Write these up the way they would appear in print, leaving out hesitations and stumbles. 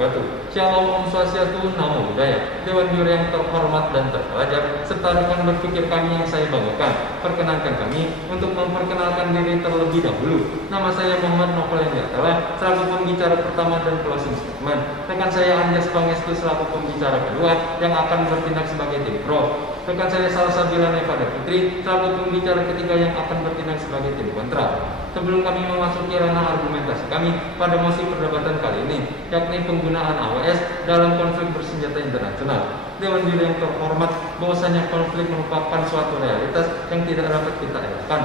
wabarakatuh. Shalom, Om Swastiastu, Namo Buddhaya. Dewan Juri yang terhormat dan terpelajar, serta rekan berpikir kami yang saya banggakan, perkenankan kami untuk memperkenalkan diri terlebih dahulu. Nama saya Muhammad Novel Yandiatela, selaku pembicara pertama dan closing statement. Rekan saya Anjas Pangestu selaku pembicara kedua yang akan bertindak sebagai tim pro. Rekan saya Salsabila Nevada Putri selaku pembicara ketiga yang akan bertindak sebagai tim kontra. Sebelum kami memasuki ranah argumentasi kami pada mosi perdebatan kali ini, yakni penggunaan AWS dalam konflik bersenjata internasional, Dewan Juri yang terhormat, bahwasanya konflik merupakan suatu realitas yang tidak dapat kita elakkan.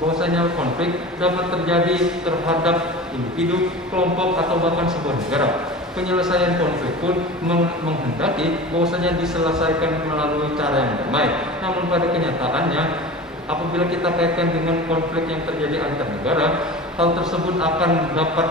Bahwasanya konflik dapat terjadi terhadap individu, kelompok, atau bahkan sebuah negara. Penyelesaian konflik pun menghendaki bahwasanya diselesaikan melalui cara yang damai. Namun pada kenyataannya, apabila kita kaitkan dengan konflik yang terjadi antar negara, hal tersebut akan dapat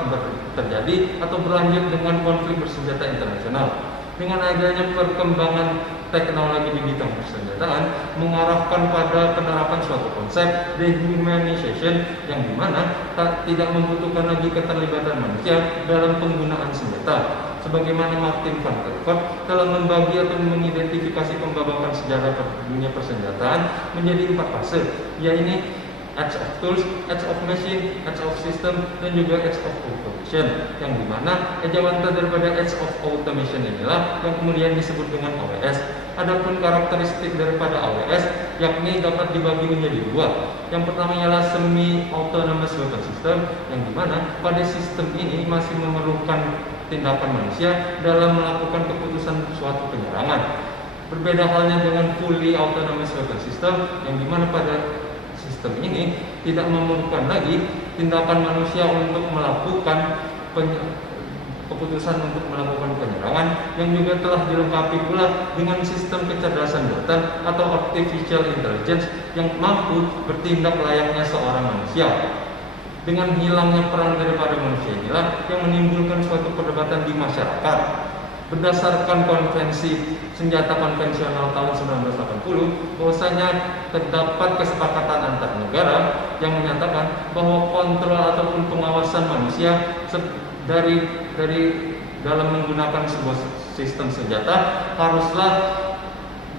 terjadi atau berlanjut dengan konflik bersenjata internasional. Dengan adanya perkembangan teknologi di bidang persenjataan mengarahkan pada penerapan suatu konsep dehumanization yang dimana tidak membutuhkan lagi keterlibatan manusia dalam penggunaan senjata. Sebagaimana Martin van Kerkhove telah membagi atau mengidentifikasi pembabakan sejarah dunia persenjataan menjadi 4 fase, yaitu Age of Tools, Age of Machine, Age of System, dan juga Age of Automation, yang dimana ejawanta daripada Age of Automation inilah yang kemudian disebut dengan AWS. Adapun karakteristik daripada AWS yakni dapat dibagi menjadi 2. Yang pertama ialah Semi Autonomous Weapon System, yang dimana pada sistem ini masih memerlukan tindakan manusia dalam melakukan keputusan suatu penyerangan. Berbeda halnya dengan Fully Autonomous Weapon System, yang dimana pada sistem ini tidak memerlukan lagi tindakan manusia untuk melakukan keputusan untuk melakukan penyerangan, yang juga telah dilengkapi pula dengan sistem kecerdasan buatan atau artificial intelligence yang mampu bertindak layaknya seorang manusia. Dengan hilangnya peran daripada manusia inilah yang menimbulkan suatu perdebatan di masyarakat. Berdasarkan konvensi senjata konvensional tahun 1980, bahwasanya terdapat kesepakatan antar negara yang menyatakan bahwa kontrol ataupun pengawasan manusia dari dalam menggunakan sebuah sistem senjata haruslah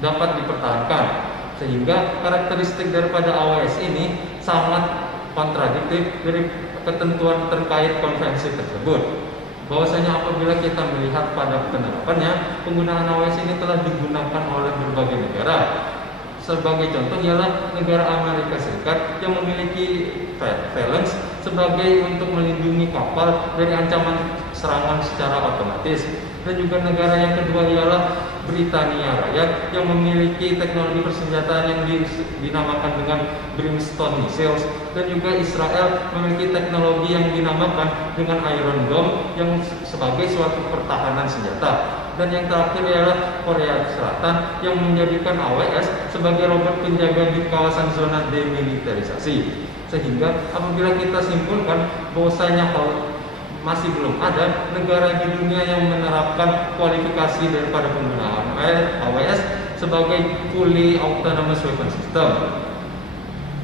dapat dipertahankan, sehingga karakteristik daripada AWS ini sangat kontradiktif dari ketentuan terkait konvensi tersebut. Bahwasanya apabila kita melihat pada penerapannya, penggunaan AWS ini telah digunakan oleh berbagai negara. Sebagai contoh ialah negara Amerika Serikat yang memiliki valence sebagai untuk melindungi kapal dari ancaman serangan secara otomatis. Dan juga negara yang kedua ialah Britania Raya yang memiliki teknologi persenjataan yang dinamakan dengan Brimstone missiles, dan juga Israel memiliki teknologi yang dinamakan dengan Iron Dome yang sebagai suatu pertahanan senjata. Dan yang terakhir ialah Korea Selatan yang menjadikan AWS sebagai robot penjaga di kawasan zona demilitarisasi. Sehingga apabila kita simpulkan bahwasanya masih belum ada negara di dunia yang menerapkan kualifikasi daripada penggunaan AWS sebagai fully autonomous weapon system.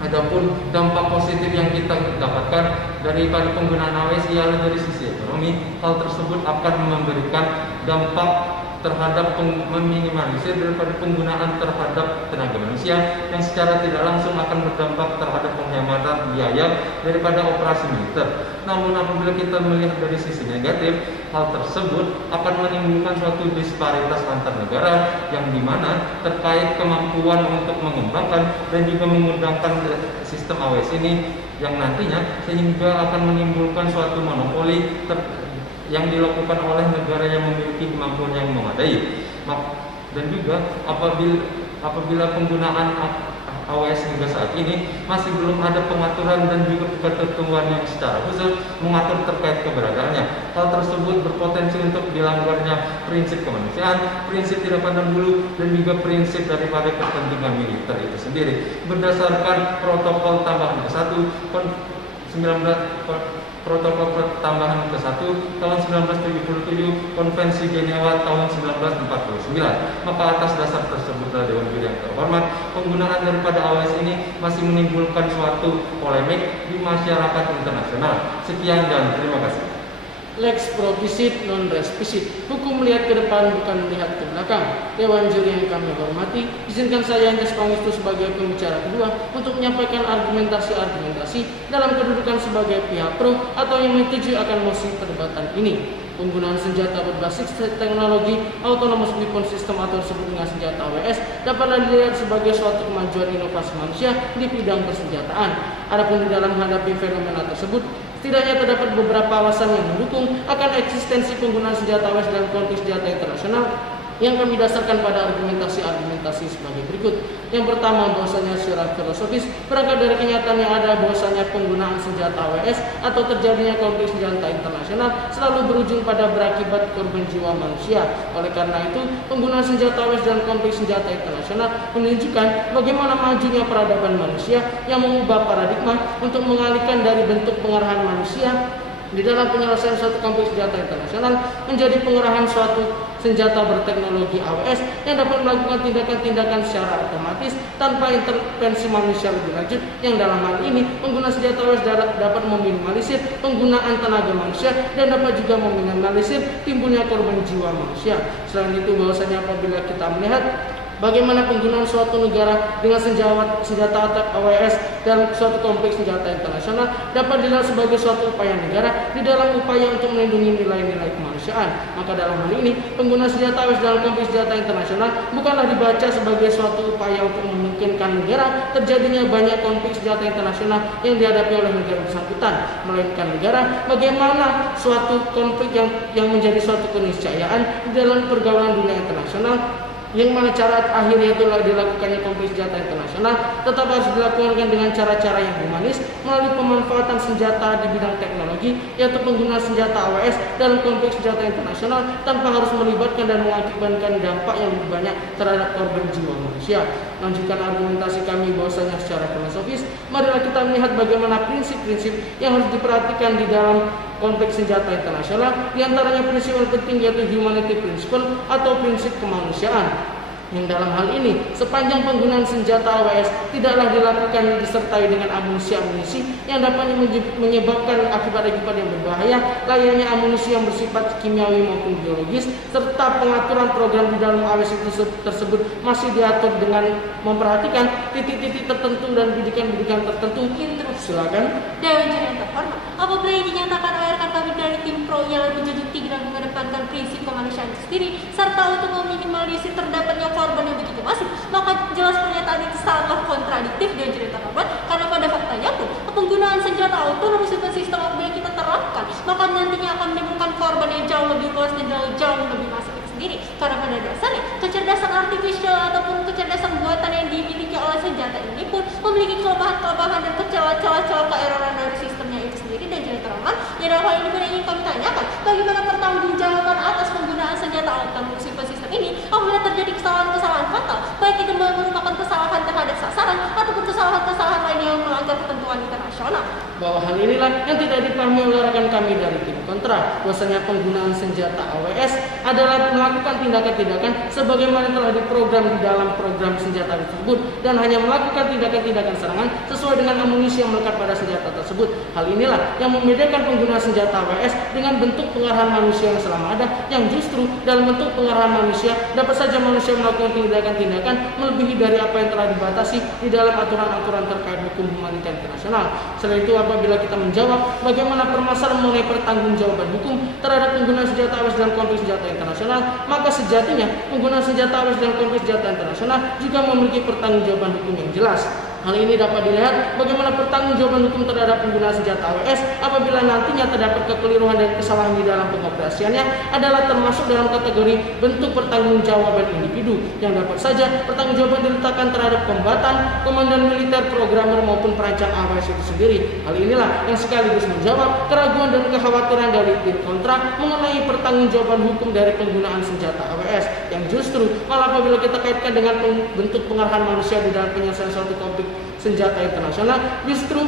Adapun dampak positif yang kita dapatkan daripada penggunaan AWS ialah dari sisi ekonomi. Hal tersebut akan memberikan dampak terhadap meminimalisir daripada penggunaan terhadap tenaga manusia yang secara tidak langsung akan berdampak terhadap penghematan biaya daripada operasi militer. Namun apabila kita melihat dari sisi negatif, hal tersebut akan menimbulkan suatu disparitas antar negara yang dimana terkait kemampuan untuk mengembangkan dan juga menggunakan sistem AWS ini, yang nantinya sehingga akan menimbulkan suatu monopoli yang dilakukan oleh negara yang memiliki kemampuan yang memadai. Dan juga apabila penggunaan AWS hingga saat ini masih belum ada pengaturan dan juga ketentuan yang secara khusus mengatur terkait keberadaannya. Hal tersebut berpotensi untuk dilanggarnya prinsip kemanusiaan, prinsip tidak pandang bulu, dan juga prinsip daripada kepentingan militer itu sendiri. Berdasarkan protokol tambahan ke-1 Protokol tambahan ke-1 tahun 1977, Konvensi Jenewa tahun 1949. Maka atas dasar tersebutlah Dewan Juri yang terhormat, penggunaan daripada AWS ini masih menimbulkan suatu polemik di masyarakat internasional. Sekian dan terima kasih. Lex proficit non resficit. Hukum melihat ke depan bukan melihat ke belakang. Dewan juri yang kami hormati, izinkan saya Anjas Pangestu sebagai pembicara kedua untuk menyampaikan argumentasi dalam kedudukan sebagai pihak pro atau yang menyetujui akan mosi perdebatan ini. Penggunaan senjata berbasis teknologi autonomous weapon system atau disebut dengan senjata AWS dapatlah dilihat sebagai suatu kemajuan inovasi manusia di bidang persenjataan. Adapun di dalam menghadapi fenomena tersebut, setidaknya terdapat beberapa alasan yang mendukung akan eksistensi penggunaan senjata AWS dalam konflik senjata internasional yang kami dasarkan pada argumentasi sebagai berikut. Yang pertama, bahwasanya secara filosofis berangkat dari kenyataan yang ada bahwasanya penggunaan senjata AWS atau terjadinya konflik senjata internasional selalu berujung pada berakibat korban jiwa manusia. Oleh karena itu, penggunaan senjata AWS dalam konflik senjata internasional menunjukkan bagaimana majunya peradaban manusia yang mengubah paradigma untuk mengalihkan dari bentuk pengerahan manusia di dalam penyelesaian suatu konflik senjata internasional menjadi pengerahan suatu senjata berteknologi AWS yang dapat melakukan tindakan-tindakan secara otomatis tanpa intervensi manusia lebih lanjut, yang dalam hal ini pengguna senjata AWS dapat meminimalisir penggunaan tenaga manusia dan dapat juga meminimalisir timbulnya korban jiwa manusia. Selain itu, bahwasanya apabila kita melihat bagaimana penggunaan suatu negara dengan senjata AWS dalam suatu konflik senjata internasional dapat dilihat sebagai suatu upaya negara di dalam upaya untuk melindungi nilai-nilai kemanusiaan. Maka dalam hal ini, penggunaan senjata AWS dalam konflik senjata internasional bukanlah dibaca sebagai suatu upaya untuk memungkinkan negara terjadinya banyak konflik senjata internasional yang dihadapi oleh negara bersangkutan, melainkan negara bagaimana suatu konflik yang menjadi suatu keniscayaan di dalam pergaulan dunia internasional, yang mana cara akhirnya itu dilakukannya konflik senjata internasional tetap harus dilakukan dengan cara-cara yang humanis melalui pemanfaatan senjata di bidang teknologi, yaitu penggunaan senjata AWS dalam konflik senjata internasional tanpa harus melibatkan dan mengakibatkan dampak yang lebih banyak terhadap korban jiwa manusia. Lanjutkan argumentasi kami bahwasanya secara filosofis, marilah kita melihat bagaimana prinsip-prinsip yang harus diperhatikan di dalam konflik senjata internasional, diantaranya prinsip yang penting yaitu humanity principle atau prinsip kemanusiaan. Yang dalam hal ini, sepanjang penggunaan senjata AWS tidaklah dilakukan disertai dengan amunisi-amunisi yang dapat menyebabkan akibat-akibat yang berbahaya, layaknya amunisi yang bersifat kimiawi maupun biologis, serta pengaturan program di dalam AWS tersebut masih diatur dengan memperhatikan titik-titik tertentu dan bidikan-bidikan tertentu. Silakan. Dewan juri yang terhormat, apabila dinyatakan oleh rekan kami dari tim pro yang menjunjung tinggi dan mengedepankan prinsip kemanusiaan itu sendiri, serta untuk meminimalisir terdapatnya korban yang begitu masif, maka jelas pernyataan itu sangat kontradiktif dan juri terhormat, karena pada faktanya pun penggunaan senjata autonomous weapon system yang kita terapkan maka nantinya akan menimbulkan korban yang jauh lebih luas dan jauh lebih masif itu sendiri. Karena pada dasarnya kecerdasan artifisial ataupun kecerdasan buatan yang dimiliki oleh senjata ini pun memiliki kelemahan-kelemahan dan celah-celah keeroran dari sistemnya itu sendiri dan juri terhormat. Ya, dalam hal ini pun ingin kami tanyakan, bagaimana pertanggungjawaban atas penggunaan senjata autonomous weapon system ini apabila terjadi kesalahan-kesalahan fatal, baik itu merupakan kesalahan terhadap sasaran ataupun kesalahan-kesalahan lain yang melanggar ketentuan internasional. Bahwa hal inilah yang tidak dipahami oleh rekan kami dari tim kontra, bahwasanya penggunaan senjata AWS adalah melakukan tindakan-tindakan sebagaimana telah diprogram di dalam program senjata tersebut dan hanya melakukan tindakan-tindakan serangan sesuai dengan amunisi yang melekat pada senjata tersebut. Hal inilah yang membedakan penggunaan senjata AWS dengan bentuk pengerahan manusia yang selama ada, yang justru dalam bentuk pengerahan manusia dapat saja manusia melakukan tindakan-tindakan melebihi dari apa yang telah dibatasi di dalam aturan-aturan terkait hukum humaniter internasional. Selain itu, apabila kita menjawab bagaimana permasalahan mengenai pertanggungjawaban hukum terhadap penggunaan senjata AWS dalam konflik senjata internasional, maka sejatinya penggunaan senjata AWS dalam konflik senjata internasional juga memiliki pertanggungjawaban hukum yang jelas. Hal ini dapat dilihat bagaimana pertanggungjawaban hukum terhadap penggunaan senjata AWS apabila nantinya terdapat kekeliruan dan kesalahan di dalam pengoperasiannya adalah termasuk dalam kategori bentuk pertanggungjawaban individu yang dapat saja pertanggungjawaban diletakkan terhadap kombatan, komandan militer, programmer maupun perancang AWS itu sendiri. Hal inilah yang sekaligus menjawab keraguan dan kekhawatiran dari tim kontra mengenai pertanggungjawaban hukum dari penggunaan senjata AWS yang justru malah apabila kita kaitkan dengan bentuk pengerahan manusia di dalam penyelesaian suatu konflik senjata internasional, justru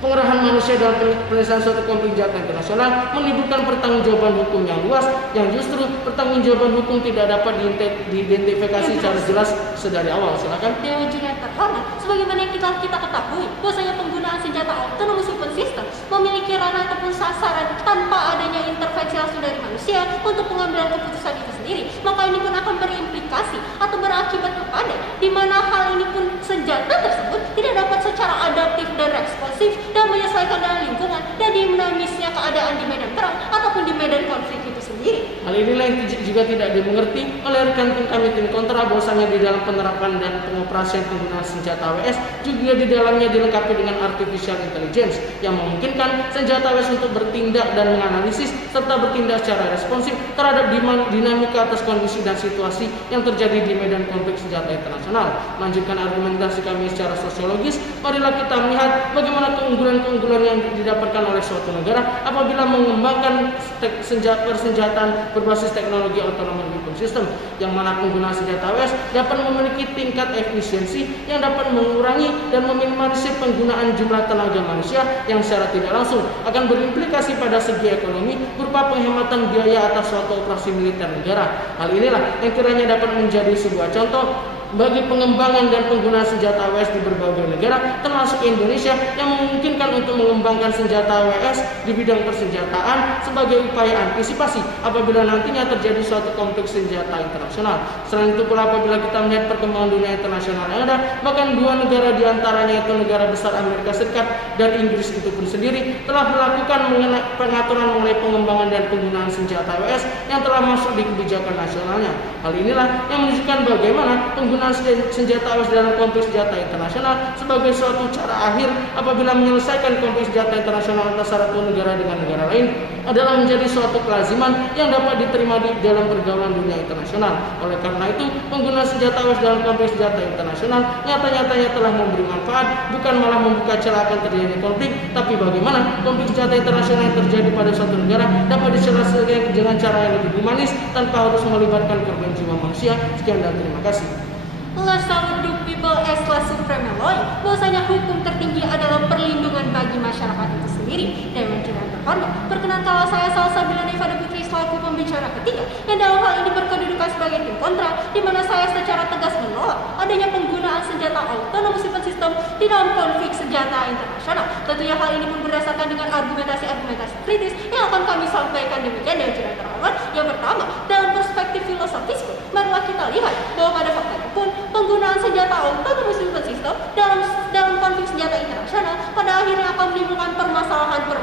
Pengerahan manusia dalam penyelesaian suatu konflik senjata internasional menimbulkan pertanggungjawaban hukum yang luas, yang justru pertanggungjawaban hukum tidak dapat diidentifikasi secara jelas sedari awal. Silakan. Dewan Juri terhormat, sebagaimana yang kita ketahui, bahwasanya penggunaan senjata autonomous weapon system memiliki ranah ataupun sasaran tanpa adanya intervensi langsung dari manusia untuk pengambilan keputusan itu sendiri, maka ini pun akan berimplikasi atau berakibat kepada di mana hal ini pun senjata tersebut tidak dapat secara adaptif dan responsif dan menyesuaikan dengan lingkungan dan dinamisnya keadaan di medan perang ataupun di medan konflik itu sendiri. Hal inilah yang juga tidak dimengerti oleh rekan kami tim kontra, bahwasanya di dalam penerapan dan pengoperasian penggunaan senjata AWS juga di dalamnya dilengkapi dengan artificial intelligence yang memungkinkan senjata AWS untuk bertindak dan menganalisis serta bertindak secara responsif terhadap dinamika atas kondisi dan situasi yang terjadi di medan konflik senjata internasional. Melanjutkan argumentasi kami secara sosiologis, marilah kita melihat bagaimana keunggulan-keunggulan yang didapatkan oleh suatu negara apabila mengembangkan persenjataan berbasis teknologi autonomous weapon system, yang mana penggunaan senjata AWS dapat memiliki tingkat efisiensi yang dapat mengurangi dan meminimalisir penggunaan jumlah tenaga manusia yang secara tidak langsung akan berimplikasi pada segi ekonomi berupa penghematan biaya atas suatu operasi militer negara. Hal inilah yang kiranya dapat menjadi sebuah contoh bagi pengembangan dan penggunaan senjata AWS di berbagai negara, termasuk Indonesia, yang memungkinkan untuk mengembangkan senjata AWS di bidang persenjataan sebagai upaya antisipasi apabila nantinya terjadi suatu konflik senjata internasional. Selain itu pula, apabila kita melihat perkembangan dunia internasional yang ada, bahkan dua negara diantaranya itu negara besar Amerika Serikat dan Inggris itu pun sendiri telah melakukan pengaturan mengenai pengembangan dan penggunaan senjata AWS yang telah masuk di kebijakan nasionalnya. Hal inilah yang menunjukkan bagaimana penggunaan senjata AWS dalam konflik senjata internasional sebagai suatu cara akhir apabila menyelesaikan konflik senjata internasional antara satu negara dengan negara lain adalah menjadi suatu kelaziman yang dapat diterima di dalam pergaulan dunia internasional. Oleh karena itu, penggunaan senjata AWS dalam konflik senjata internasional nyata-nyatanya telah memberi manfaat, bukan malah membuka celah akan terjadinya konflik, tapi bagaimana konflik senjata internasional yang terjadi pada suatu negara dapat diselesaikan dengan cara yang lebih humanis tanpa harus melibatkan korban jiwa manusia. Sekian dan terima kasih. Let's do people as la supreme law. Bahwasanya hukum tertinggi adalah perlindungan bagi masyarakat itu sendiri. Dewan Juri terhormat, perkenan kalau saya Salsabila Nevada Putri selaku pembicara ketiga yang dalam hal ini berkedudukan sebagai tim kontra, di mana saya secara tegas menolak adanya penggunaan senjata autonomous weapon system di dalam konflik senjata internasional. Tentunya hal ini pun berdasarkan dengan argumentasi kritis yang akan kami sampaikan demikian. Dewan Juri terhormat, yang pertama, dalam perspektif filosofis pun, marilah kita lihat bahwa pada faktanya pun penggunaan senjata autonomous weapon system dalam konflik senjata internasional pada akhirnya akan menimbulkan permasalahan baru.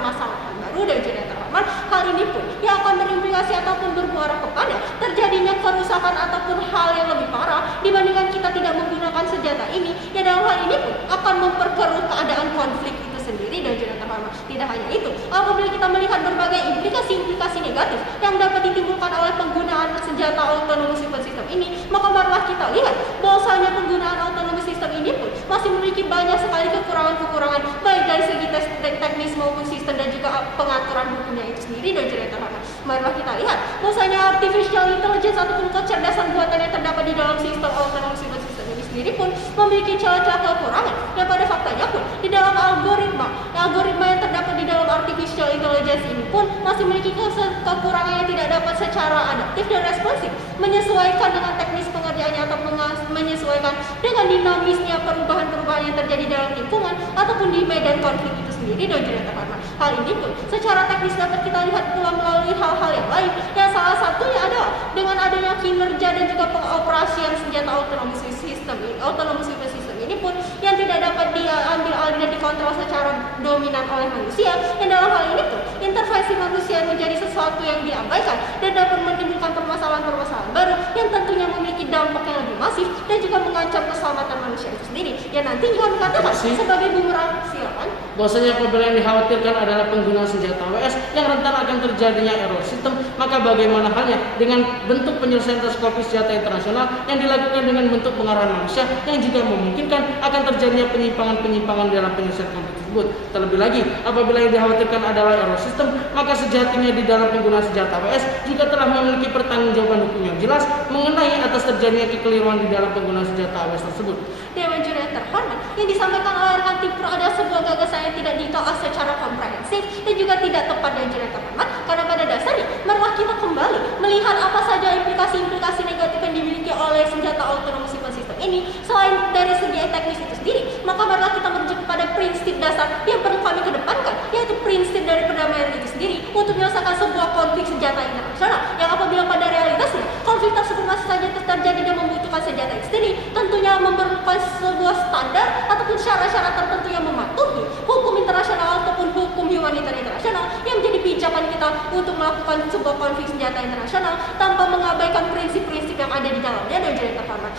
Dan Juri terhormat, hal ini pun yang akan berimplikasi ataupun bermuara kepada terjadinya kerusakan ataupun hal yang lebih parah dibandingkan kita tidak menggunakan senjata ini, yang dalam hal ini pun akan memperkeruh keadaan konflik itu sendiri. Dan Juri terhormat, tidak hanya itu, apabila kita melihat berbagai implikasi negatif yang dapat ditimbulkan oleh penggunaan senjata autonomous weapon system ini, maka marilah kita lihat bahwasanya penggunaan autonomous system ini pun masih memiliki banyak sekali kekurangan-kekurangan baik dari segi teknis maupun sistem dan juga pengaturan hukumnya itu sendiri. Dan Juri terhormat, marilah kita lihat bahwasanya artificial intelligence ataupun kecerdasan buatan yang terdapat di dalam sistem autonomous weapon system ini sendiri pun memiliki celah-celah kekurangan, dan pada faktanya pun di dalam algoritma yang terdapat di dalam artificial intelligence ini pun masih memiliki kekurangan yang tidak dapat secara adaptif dan responsif menyesuaikan dengan teknis pengerjaannya atau menyesuaikan dengan dinamisnya perubahan-perubahan yang terjadi dalam lingkungan ataupun di medan konflik itu sendiri. Dan Juri terhormat, hal ini pun secara teknis dapat kita lihat pula melalui hal-hal yang lain, yang salah satunya adalah dengan adanya kinerja dan juga pengoperasian senjata autonomous weapon system ini pun yang tidak dapat diambil alih dan dikontrol secara dominan oleh manusia, yang dalam hal ini pun intervensi manusia menjadi sesuatu yang diabaikan dan dapat menimbulkan permasalahan baru yang tentunya memiliki dampak yang lebih masif dan juga mengancam keselamatan manusia itu sendiri, yang nantinya kami katakan sebagai bumerang. Silakan. Bahwasanya apabila yang dikhawatirkan adalah penggunaan senjata AWS yang rentan akan terjadinya error sistem, maka bagaimana halnya dengan bentuk penyelesaian atas konflik senjata internasional yang dilakukan dengan bentuk pengarahan manusia yang juga memungkinkan akan terjadinya penyimpangan dalam penyelesaian konflik tersebut. Terlebih lagi, apabila yang dikhawatirkan adalah error system, maka sejatinya di dalam penggunaan senjata AWS juga telah memiliki pertanggungjawaban hukum yang jelas mengenai atas terjadinya kekeliruan di dalam penggunaan senjata AWS tersebut. Dewan Juri yang terhormat, yang disampaikan oleh rekan tim pro adalah sebuah gagasan yang tidak ditolak secara komprehensif dan juga tidak tepat dan juga terhormat, karena pada dasarnya marilah kita kembali melihat apa saja implikasi-implikasi negatif yang dimiliki oleh senjata autonomous weapon system ini. Selain dari segi teknis itu sendiri, maka marilah kita merujuk kepada prinsip dasar yang perlu kami kedepankan, yaitu prinsip dari perdamaian itu sendiri untuk menyelesaikan sebuah konflik senjata internasional yang apabila pada realitasnya konflik tersebut masih saja terjadi dan membutuhkan senjata itu sendiri, tentunya memerlukan sebuah standar ataupun syarat-syarat tertentu yang mematuhi hukum internasional ataupun hukum humaniter internasional yang menjadi pijakan kita untuk melakukan sebuah konflik senjata internasional tanpa mengabaikan prinsip-prinsip yang ada di dalamnya dan juga terhormat.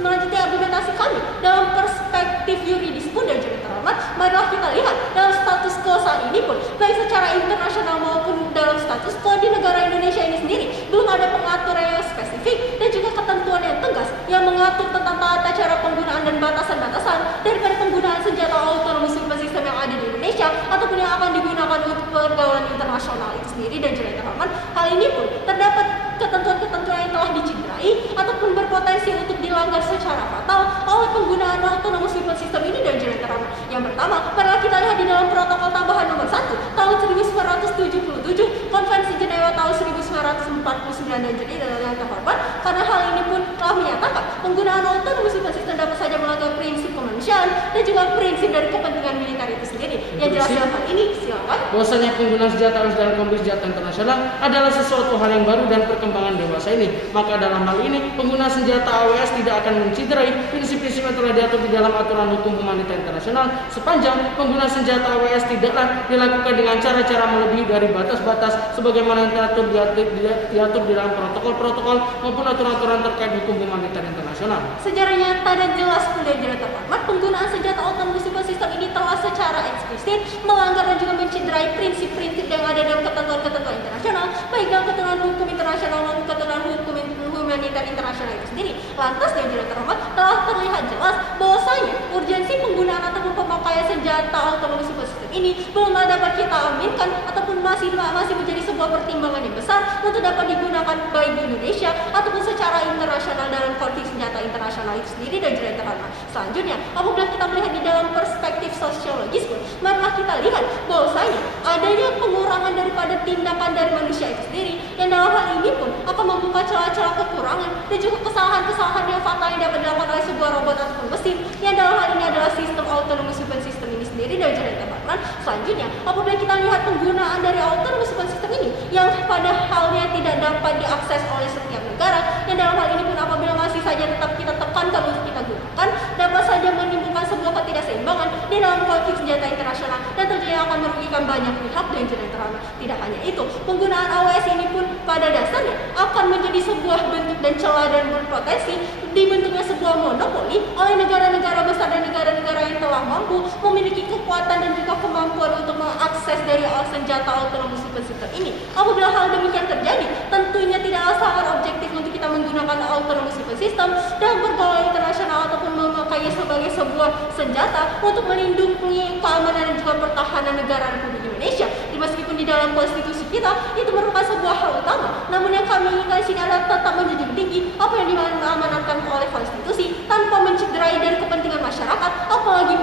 Melanjuti argumentasi kami dalam perspektif yuridis pun dan juga terhormat, marilah kita lihat dalam status quo saat ini pun, baik secara internasional maupun dalam status quo di negara Indonesia ini sendiri, belum ada pengaturan yang spesifik dan juga ketentuan yang tegas yang mengatur tentang tata cara penggunaan dan batasan-batasan daripada penggunaan senjata autonomous weapon system yang ada di Indonesia ataupun yang akan digunakan untuk pergaulan internasional itu sendiri dan juga terhormat. Hal ini pun terdapat ketentuan-ketentuan yang telah dicederai ataupun berpotensi untuk dilanggar secara fatal oleh penggunaan autonomous weapon system ini dan juga terhormat. Yang pertama, marilah kita lihat di dalam protokol tambahan nomor 1 tahun 1977, Konvensi Jenewa tahun 1949 dan juga yang terhormat, karena hal ini pun telah menyatakan penggunaan autonomous weapon system dapat saja melanggar prinsip kemanusiaan dan juga prinsip dari kepentingan militer itu sendiri. Yang jelas dalam hal ini, silakan. Bahwasanya penggunaan senjata dalam konflik senjata internasional adalah sesuatu hal yang baru dan perkembangan dewasa ini. Maka dalam hal ini, penggunaan senjata AWS tidak akan menciderai prinsip-prinsip yang telah diatur di dalam aturan hukum humaniter internasional sepanjang penggunaan senjata AWS tidaklah dilakukan dengan cara-cara melebihi dari batas-batas sebagaimana yang diatur di dalam protokol-protokol maupun aturan-aturan terkait hukum humaniter internasional. Secara nyata dan jelas pun dan juga terhormat, penggunaan senjata autonomous weapon system ini telah secara eksplisit melanggar dan juga menciderai prinsip-prinsip yang ada dalam ketentuan-ketentuan internasional, baik dalam ketentuan hukum internasional maupun ketentuan hukum humaniter internasional itu sendiri. Lantas dan juga terhormat, telah terlihat jelas bahwasanya urgensi penggunaan ataupun pemakaian senjata autonomous weapon system ini belum dapat kita aminkan ataupun masih menjadi sebuah pertimbangan yang besar untuk dapat digunakan baik di Indonesia ataupun secara internasional dalam konflik senjata internasional itu sendiri dan juga terhormat. Selanjutnya, apabila kita melihat di dalam perspektif sosiologis pun, marilah kita lihat bahwasanya adanya pengurangan daripada tindakan dari manusia itu sendiri yang dalam hal ini pun akan membuka celah-celah kekurangan dan juga kesalahan-kesalahan yang fatal yang dapat dilakukan oleh sebuah robot ataupun mesin yang dalam hal ini adalah sistem autonomous weapon system ini sendiri dan juga terhormat. Selanjutnya, apabila kita lihat penggunaan dari autonomous weapon system ini yang pada halnya tidak dapat diakses oleh setiap negara yang dalam hal ini pun apabila masih saja tetap kita tekankan untuk kita gunakan, dapat saja menimbulkan sebuah ketidakseimbangan di dalam konflik senjata internasional dan tentunya akan merugikan banyak pihak dan juga terhormat. Tidak hanya itu, penggunaan AWS ini pun pada dasarnya akan menjadi sebuah bentuk dan celah dan berpotensi dibentuknya sebuah monopoli oleh negara-negara besar dan negara-negara yang telah mampu memiliki kekuatan dan juga kemampuan untuk mengakses dari senjata autonomous weapon system ini. Apabila hal demikian terjadi, tentunya tidaklah sangat objektif untuk kita menggunakan autonomous weapon system dalam pergaulan internasional ataupun memakainya sebagai sebuah senjata untuk melindungi keamanan dan juga pertahanan negara Republik Indonesia. Meskipun di dalam konstitusi kita itu merupakan sebuah hal utama, namun yang kami inginkan di sini adalah tetap menjunjung tinggi apa yang diamanatkan oleh konstitusi tanpa menciderai dari kepentingan masyarakat, apalagi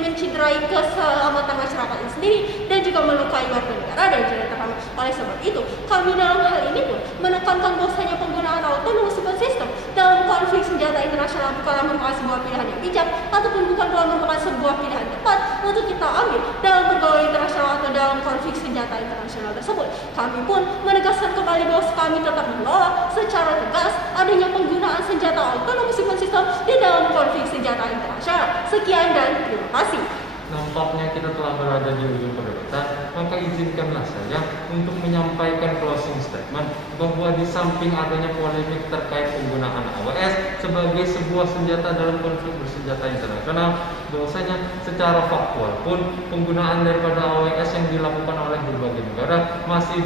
menciderai keselamatan masyarakat itu sendiri dan juga melukai warga negara dan juga terhormat. Oleh sebab itu, kami dalam hal ini pun menekankan bahwasanya penggunaan autonomous weapon system dalam konflik senjata internasional bukanlah merupakan sebuah pilihan yang bijak ataupun bukanlah merupakan sebuah pilihan tepat untuk kita ambil dalam pergaulan internasional atau dalam konflik senjata internasional tersebut. Kami pun menegaskan kembali bahwa kami tetap menolak secara tegas adanya penggunaan senjata autonomous weapon system di dalam konflik senjata internasional. Sekian dan terima kasih. Nampaknya kita telah berada di ujung perdebatan, maka izinkanlah saya untuk menyampaikan closing statement bahwa di samping adanya polemik terkait penggunaan AWS sebagai sebuah senjata dalam konflik bersenjata internasional, bahwasanya secara faktual pun penggunaan daripada AWS yang dilakukan oleh berbagai negara masih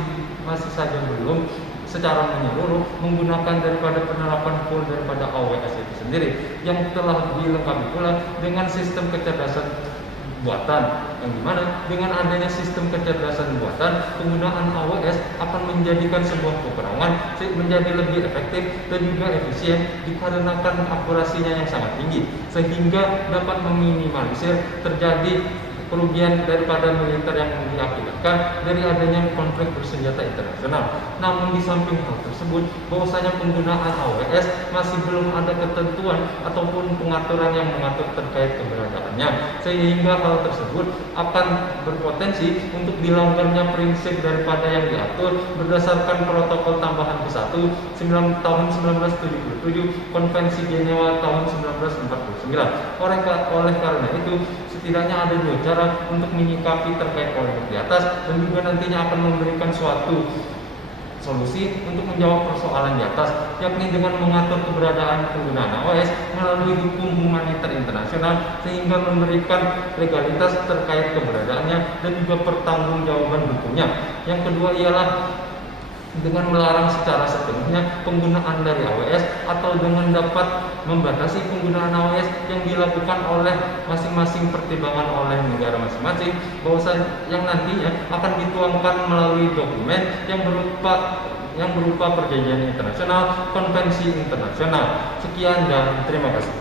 saja belum secara menyeluruh menggunakan daripada penerapan full daripada AWS itu sendiri yang telah dilengkapi pula dengan sistem kecerdasan buatan, yang dimana dengan adanya sistem kecerdasan buatan, penggunaan AWS akan menjadikan sebuah peperangan menjadi lebih efektif dan juga efisien dikarenakan akurasinya yang sangat tinggi, sehingga dapat meminimalisir terjadi kerugian daripada militer yang diakibatkan dari adanya konflik bersenjata internasional. Namun di samping hal tersebut, bahwasanya penggunaan AWS masih belum ada ketentuan ataupun pengaturan yang mengatur terkait keberadaannya, sehingga hal tersebut akan berpotensi untuk dilanggarnya prinsip daripada yang diatur berdasarkan protokol tambahan ke-1 tahun 1977, Konvensi Jenewa tahun 1949. Oleh karena itu, setidaknya ada dua cara untuk menyikapi terkait polemik di atas, dan juga nantinya akan memberikan suatu solusi untuk menjawab persoalan di atas, yakni dengan mengatur keberadaan penggunaan AWS melalui hukum humaniter internasional, sehingga memberikan legalitas terkait keberadaannya dan juga pertanggungjawaban hukumnya. Yang kedua ialah dengan melarang secara sepenuhnya penggunaan dari AWS, atau dengan dapat membatasi penggunaan AWS yang dilakukan oleh masing-masing pertimbangan oleh negara masing-masing, yang nantinya akan dituangkan melalui dokumen yang berupa perjanjian internasional, konvensi internasional. Sekian dan terima kasih.